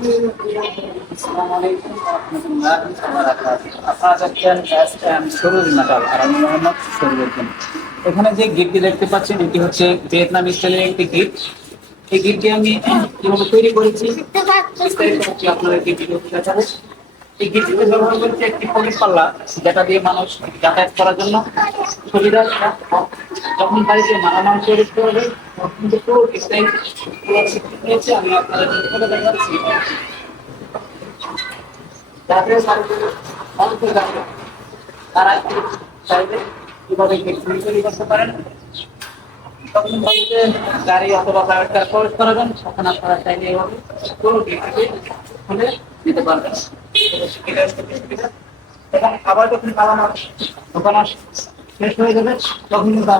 আসসালামু আলাইকুম ওয়া রাহমাতুল্লাহি ওয়া বারাকাতুহু। আপনারা দেখছেন এসএম শরীর নাটাল আর আমি মোহাম্মদ শরীফুদ্দিন। এখানে যে গিটটি দেখতে পাচ্ছেন এটি হচ্ছে ভিয়েতনাম স্টাইলের একটি গিট। এই গিটটি আমি কিভাবে তৈরি করেছি বিস্তারিত হচ্ছে আপনাদেরকে ভিডিওতে দেখাবো। এই গিটটিতে ব্যবহার করছে একটি পলিশ পাল্লা, যেটা দিয়ে মানুষ যাতায়াত করার জন্য সুবিধা। যখন বাড়িতে মালামাল তৈরি করবে তখন কিন্তু পুরো ডিজাইন পুরো শিখতে পেয়েছে। আমি আপনাদের করে দেখাচ্ছি যাতে অল্প যাবে তারা চাইবে কিভাবে তৈরি করতে পারেন। তখন বাড়িতে গাড়ি অথবা প্রাইভেট কার প্রবেশ করাবেন, তখন আপনারা চাইলে এইভাবে পুরো গেটটিকে খুলে দিতে পারবেন। এবং আবার যখন মালামাল দোকান শেষ হয়ে যাবে তখন কিন্তু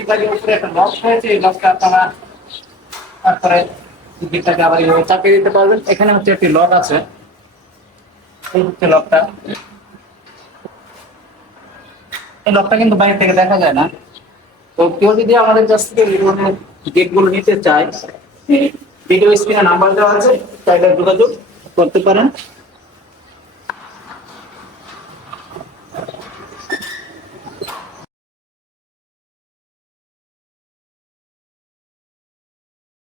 আপনাদের উপরে একটা লক হয়েছে, এই লকটা আপনারা তারপরে গিটটাকে আবার এইভাবে চাপিয়ে দিতে পারবেন। এখানে হচ্ছে একটি লক আছে, এই হচ্ছে লকটা। এই লকটা কিন্তু বাইরে থেকে দেখা যায় না। তো কেউ যদি আমাদের কাছ থেকে এই ধরনের গেটগুলো নিতে চায়, ভিডিও স্ক্রিনে নাম্বার দেওয়া আছে, চাইলে যোগাযোগ করতে পারেন।